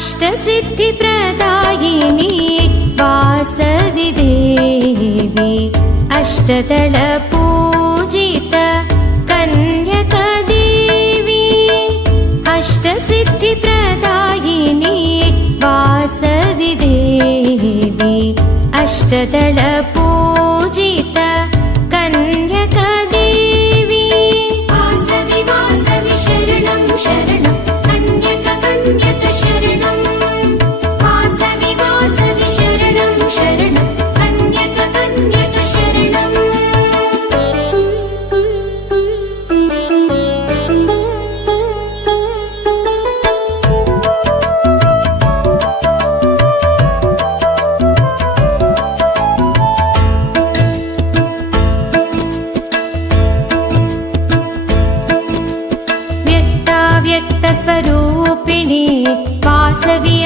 अष्टसिद्धिप्रदायिनी वासवि देवी अष्टदलपूजित कन्यका देवी अष्टसिद्धिप्रदायिनी वासवि देवी अष्टदलपूजित कन्यका देवी वासवि वासवि शरणं शरणं कन्यका कन्यका शरणं वासवि वासवि शरणं शरणं कन्यका कन्यका शरणं व्यक्ताव्यक्तस्वरूपिणी वासवि